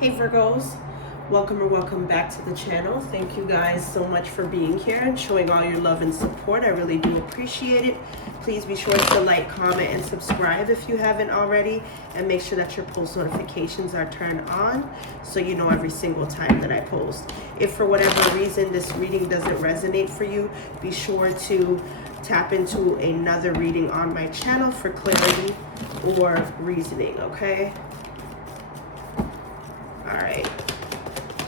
Hey Virgos, welcome or welcome back to the channel. Thank you guys so much for being here and showing all your love and support. I really do appreciate it. Please be sure to like, comment, and subscribe if you haven't already, and make sure that your post notifications are turned on so you know every single time that I post. If for whatever reason this reading doesn't resonate for you, be sure to tap into another reading on my channel for clarity or reasoning, okay? All right,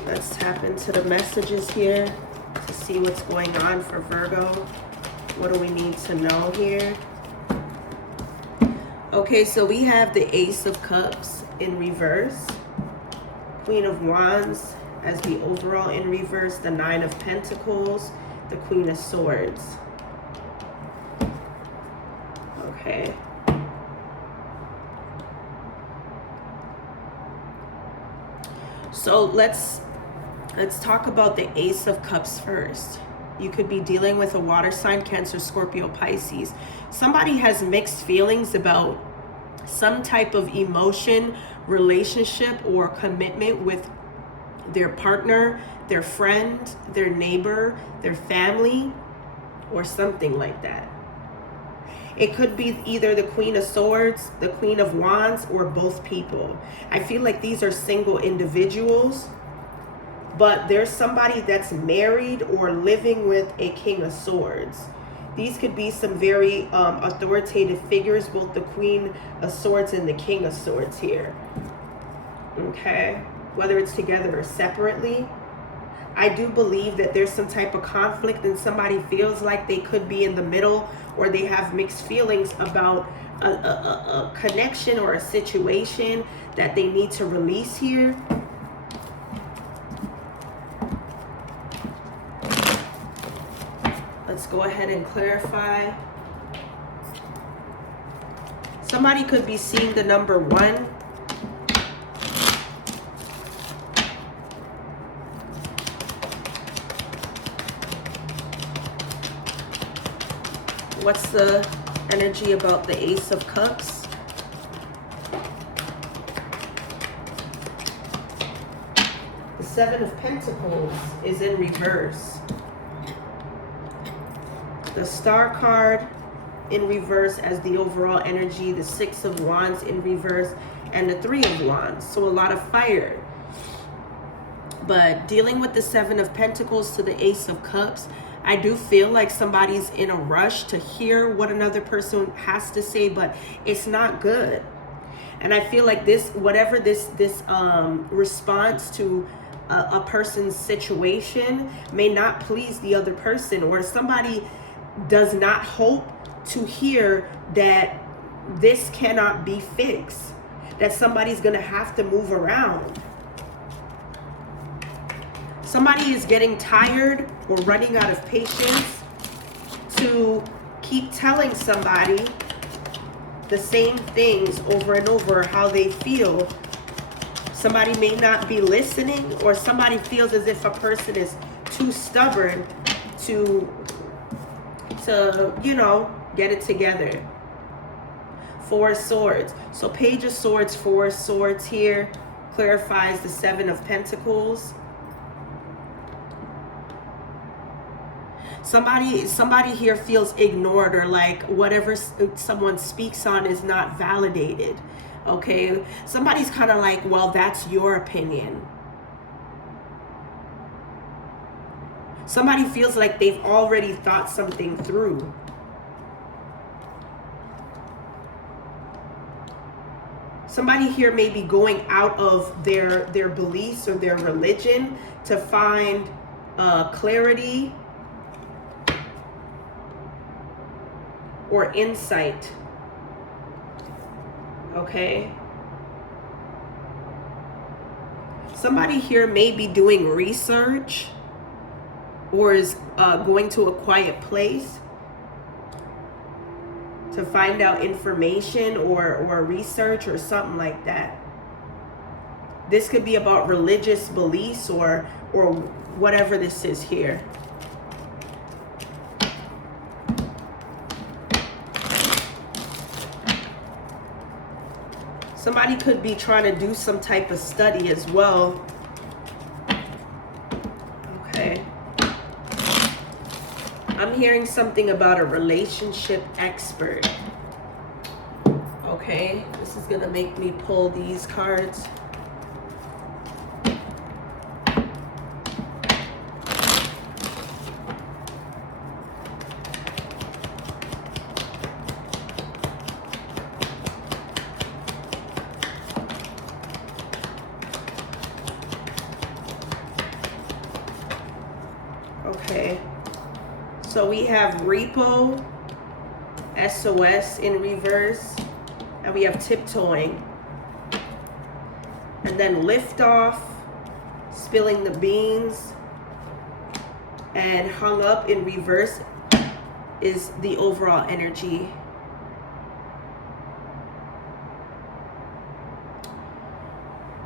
let's tap into the messages here to see what's going on for Virgo. What do we need to know here? Okay, so we have the Ace of Cups in reverse, Queen of Wands as the overall in reverse, the Nine of Pentacles, the Queen of Swords. Okay. So let's talk about the Ace of Cups first. You could be dealing with a water sign, Cancer, Scorpio, Pisces. Somebody has mixed feelings about some type of emotion, relationship, or commitment with their partner, their friend, their neighbor, their family, or something like that. It could be either the Queen of Swords, the Queen of Wands, or both people. I feel like these are single individuals, but there's somebody that's married or living with a King of Swords. These could be some very authoritative figures, both the Queen of Swords and the King of Swords here. Okay? Whether it's together or separately. I do believe that there's some type of conflict and somebody feels like they could be in the middle, or they have mixed feelings about a connection or a situation that they need to release here. Let's go ahead and clarify. Somebody could be seeing the number 1. What's the energy about the Ace of Cups? The Seven of Pentacles is in reverse. The Star card in reverse as the overall energy. The Six of Wands in reverse. And the Three of Wands. So a lot of fire. But dealing with the Seven of Pentacles to the Ace of Cups, I do feel like somebody's in a rush to hear what another person has to say, but it's not good. And I feel like this, whatever this response to a person's situation may not please the other person, or somebody does not hope to hear that this cannot be fixed, that somebody's gonna have to move around. Somebody is getting tired or running out of patience to keep telling somebody the same things over and over, how they feel. Somebody may not be listening, or somebody feels as if a person is too stubborn to you know, get it together. Four of Swords. So Page of Swords, Four of Swords here clarifies the Seven of Pentacles. Somebody here feels ignored, or like whatever someone speaks on is not validated. Okay, somebody's kind of like, well, that's your opinion. Somebody feels like they've already thought something through. Somebody here may be going out of their beliefs or their religion to find clarity or insight. Okay? Somebody here may be doing research, or is going to a quiet place to find out information or research or something like that. This could be about religious beliefs or whatever this is here. Somebody could be trying to do some type of study as well. Okay. I'm hearing something about a relationship expert. Okay, this is gonna make me pull these cards. Okay, so we have repo, SOS in reverse, and we have tiptoeing. And then lift off, spilling the beans, and hung up in reverse is the overall energy.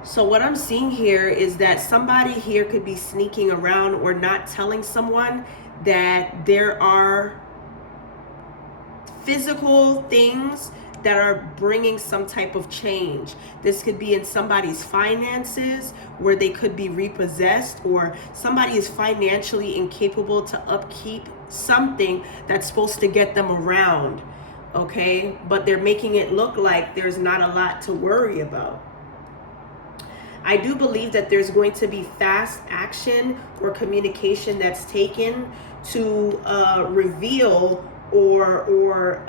So what I'm seeing here is that somebody here could be sneaking around or not telling someone that there are physical things that are bringing some type of change. This could be in somebody's finances, where they could be repossessed, or somebody is financially incapable to upkeep something that's supposed to get them around, okay? But they're making it look like there's not a lot to worry about. I do believe that there's going to be fast action or communication that's taken to reveal or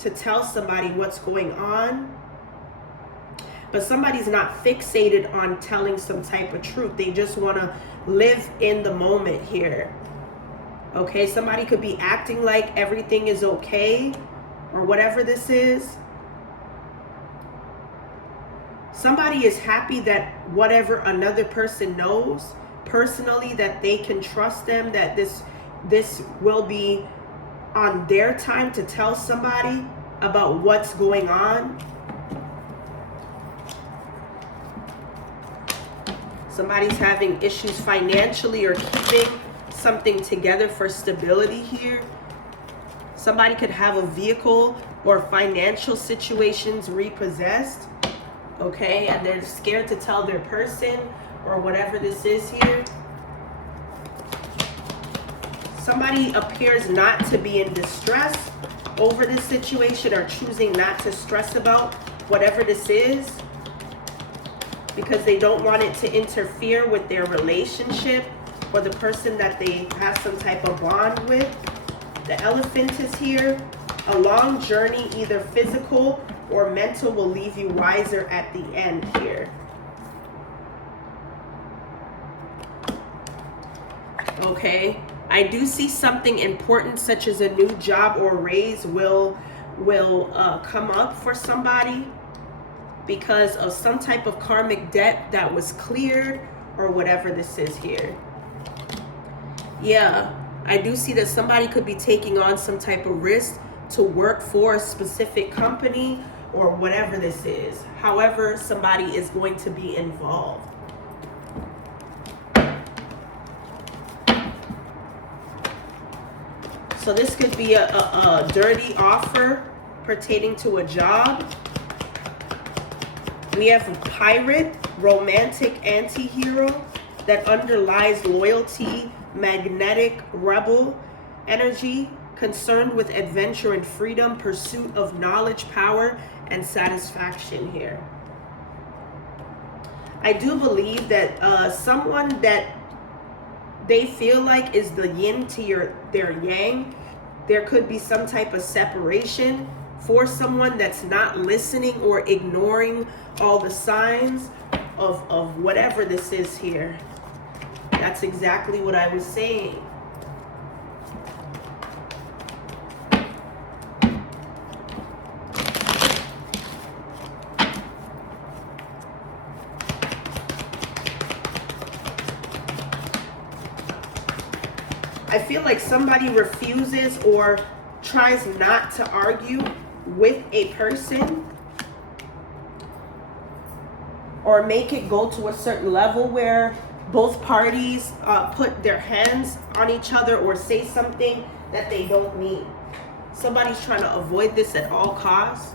to tell somebody what's going on. But somebody's not fixated on telling some type of truth. They just want to live in the moment here. Okay, somebody could be acting like everything is okay or whatever this is. Somebody is happy that whatever another person knows personally, that they can trust them, that this will be on their time to tell somebody about what's going on. Somebody's having issues financially or keeping something together for stability here. Somebody could have a vehicle or financial situations repossessed. Okay, and they're scared to tell their person or whatever this is here. Somebody appears not to be in distress over this situation, or choosing not to stress about whatever this is, because they don't want it to interfere with their relationship or the person that they have some type of bond with. The elephant is here. A long journey, either physical or mental, will leave you wiser at the end here. Okay, I do see something important, such as a new job or raise will come up for somebody because of some type of karmic debt that was cleared or whatever this is here. Yeah, I do see that somebody could be taking on some type of risk to work for a specific company or whatever this is. However, somebody is going to be involved. So this could be a dirty offer pertaining to a job. We have a pirate, romantic anti-hero that underlies loyalty, magnetic rebel energy, concerned with adventure and freedom, pursuit of knowledge, power, and satisfaction here. I do believe that someone that they feel like is the yin to their yang, there could be some type of separation for someone that's not listening or ignoring all the signs of whatever this is here. That's exactly what I was saying. I feel like somebody refuses or tries not to argue with a person or make it go to a certain level where both parties put their hands on each other or say something that they don't mean. Somebody's trying to avoid this at all costs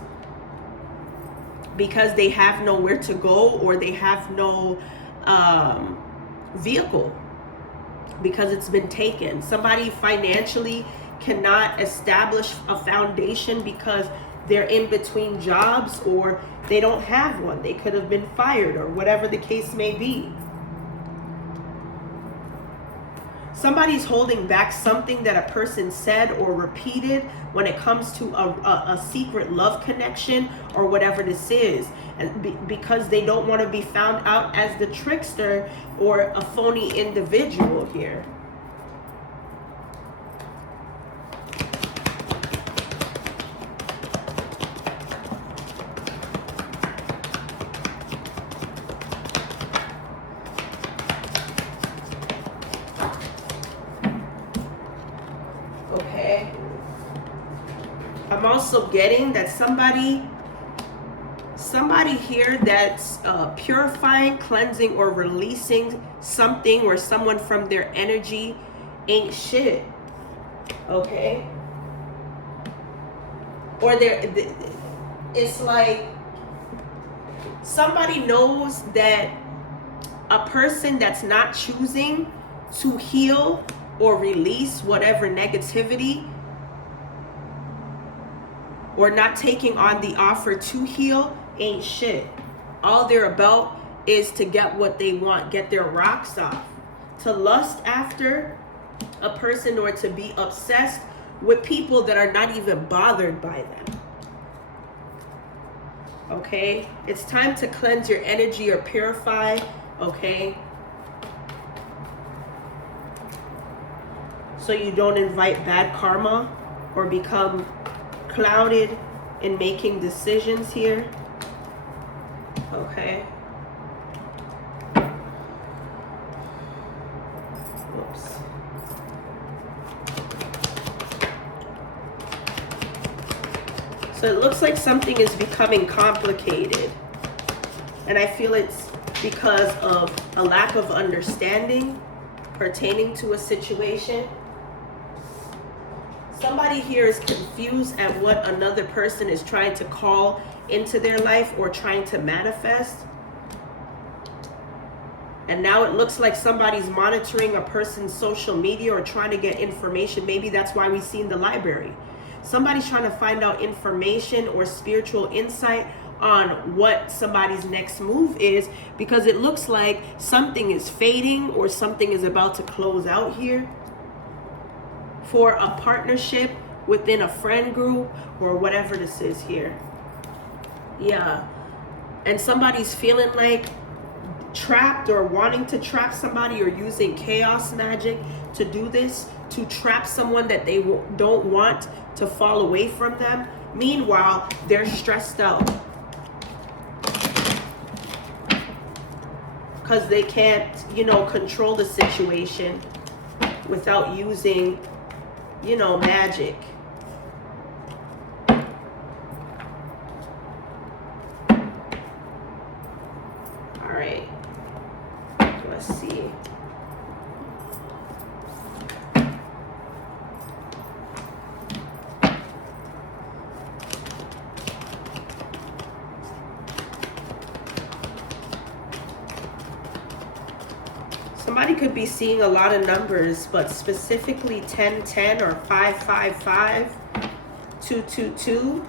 because they have nowhere to go, or they have no vehicle because it's been taken. Somebody financially cannot establish a foundation because they're in between jobs, or they don't have one. They could have been fired, or whatever the case may be. Somebody's holding back something that a person said or repeated when it comes to a secret love connection, or whatever this is, and because they don't want to be found out as the trickster or a phony individual here. I'm also getting that somebody here that's purifying, cleansing, or releasing something or someone from their energy ain't shit. Okay? Or it's like somebody knows that a person that's not choosing to heal or release whatever negativity, or not taking on the offer to heal, ain't shit. All they're about is to get what they want, get their rocks off. To lust after a person, or to be obsessed with people that are not even bothered by them. Okay? It's time to cleanse your energy or purify, okay? So you don't invite bad karma or become clouded in making decisions here. Okay. Whoops. So it looks like something is becoming complicated, and I feel it's because of a lack of understanding pertaining to a situation. Somebody here is confused at what another person is trying to call into their life or trying to manifest. And now it looks like somebody's monitoring a person's social media or trying to get information. Maybe that's why we see in the library. Somebody's trying to find out information or spiritual insight on what somebody's next move is, because it looks like something is fading or something is about to close out here for a partnership within a friend group or whatever this is here. Yeah. And somebody's feeling like trapped or wanting to trap somebody, or using chaos magic to do this, to trap someone that they don't want to fall away from them. Meanwhile, they're stressed out because they can't, control the situation without using, magic. All right. Let's see. Somebody could be seeing a lot of numbers, but specifically 1010 or 555, 222.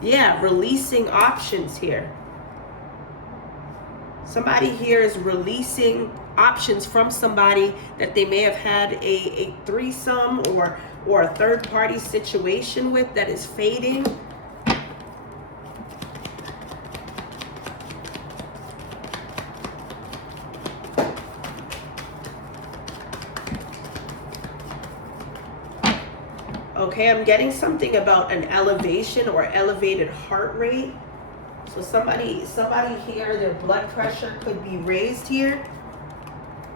Yeah, releasing options here. Somebody here is releasing options from somebody that they may have had a threesome or a third party situation with that is fading. Okay, I'm getting something about an elevation or elevated heart rate. So somebody here, their blood pressure could be raised here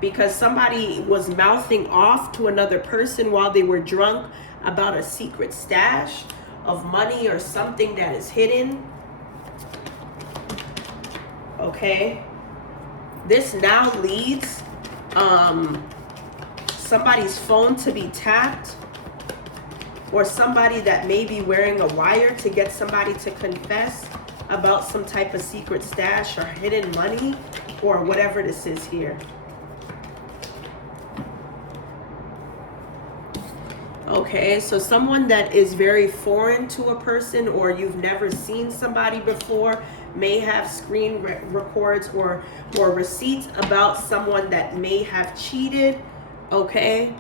because somebody was mouthing off to another person while they were drunk about a secret stash of money or something that is hidden. Okay. This now leads somebody's phone to be tapped, or somebody that may be wearing a wire to get somebody to confess about some type of secret stash or hidden money or whatever this is here. Okay, so someone that is very foreign to a person, or you've never seen somebody before, may have screen records or receipts about someone that may have cheated, okay?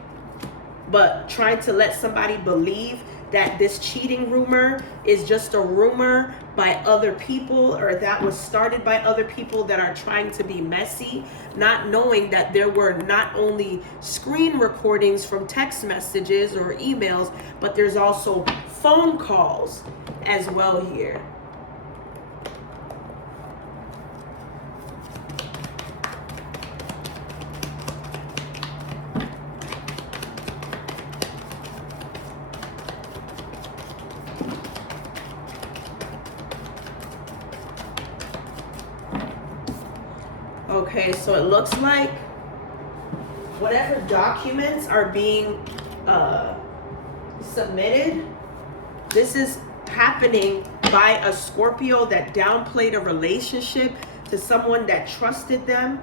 But trying to let somebody believe that this cheating rumor is just a rumor by other people, or that was started by other people that are trying to be messy, not knowing that there were not only screen recordings from text messages or emails, but there's also phone calls as well here. Okay, so it looks like whatever documents are being submitted, this is happening by a Scorpio that downplayed a relationship to someone that trusted them.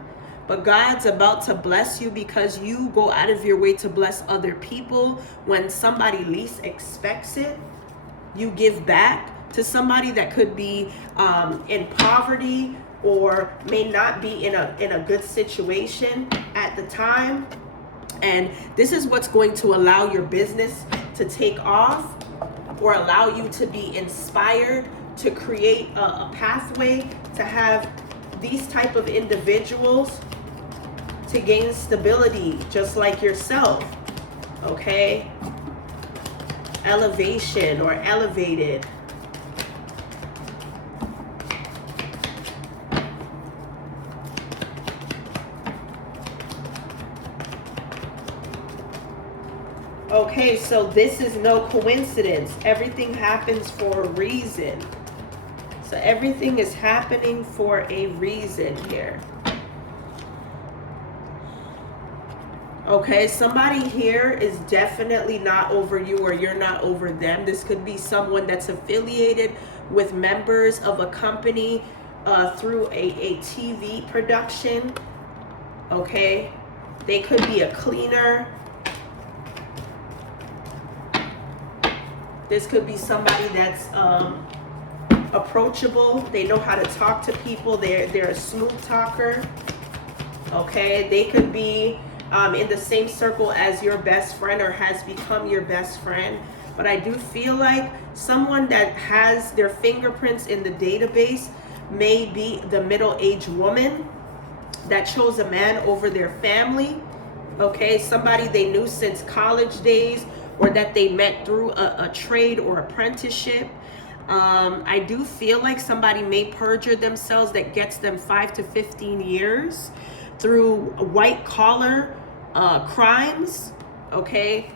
But God's about to bless you because you go out of your way to bless other people when somebody least expects it. You give back to somebody that could be in poverty or may not be in a good situation at the time. And this is what's going to allow your business to take off, or allow you to be inspired to create a pathway to have these type of individuals to gain stability just like yourself. Okay, elevation or elevated. Okay, so this is no coincidence. Everything happens for a reason. So everything is happening for a reason here. Okay, somebody here is definitely not over you, or you're not over them. This could be someone that's affiliated with members of a company through a TV production. Okay, they could be a cleaner. This could be somebody that's approachable. They know how to talk to people. They're a smooth talker. Okay, they could be in the same circle as your best friend, or has become your best friend. But I do feel like someone that has their fingerprints in the database may be the middle-aged woman that chose a man over their family. Okay, somebody they knew since college days, or that they met through a trade or apprenticeship. I do feel like somebody may perjure themselves that gets them 5 to 15 years through white collar crimes. Okay,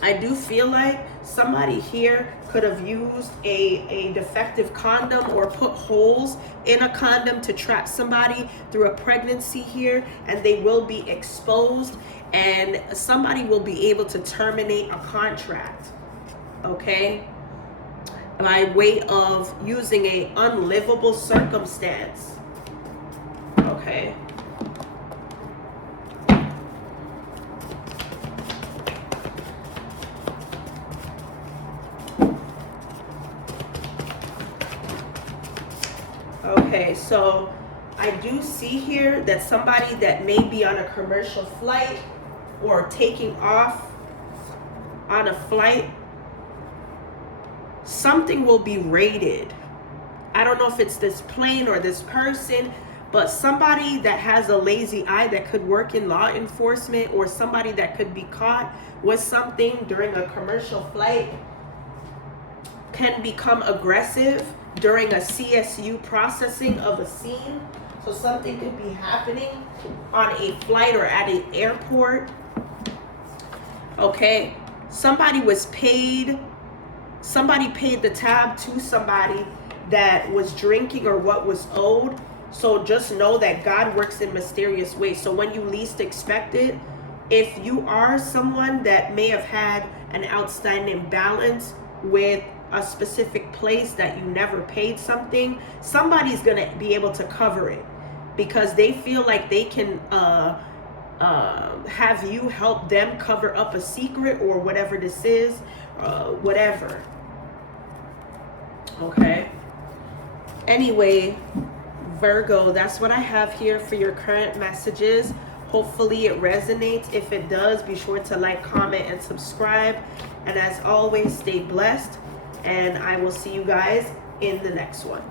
I do feel like somebody here could have used a defective condom, or put holes in a condom to trap somebody through a pregnancy here, and they will be exposed, and somebody will be able to terminate a contract, okay, by way of using a unlivable circumstance. Okay. Okay, so I do see here that somebody that may be on a commercial flight or taking off on a flight, something will be raided. I don't know if it's this plane or this person, but somebody that has a lazy eye that could work in law enforcement, or somebody that could be caught with something during a commercial flight, can become aggressive during a CSU processing of a scene. So something could be happening on a flight or at an airport. Okay, somebody paid the tab to somebody that was drinking, or what was owed. So just know that God works in mysterious ways. So when you least expect it, if you are someone that may have had an outstanding balance with a specific place that you never paid something, somebody's going to be able to cover it because they feel like they can have you help them cover up a secret or whatever this is, whatever. Okay. Anyway, Virgo, that's what I have here for your current messages. Hopefully it resonates. If it does, be sure to like, comment, and subscribe. And as always, stay blessed. And I will see you guys in the next one.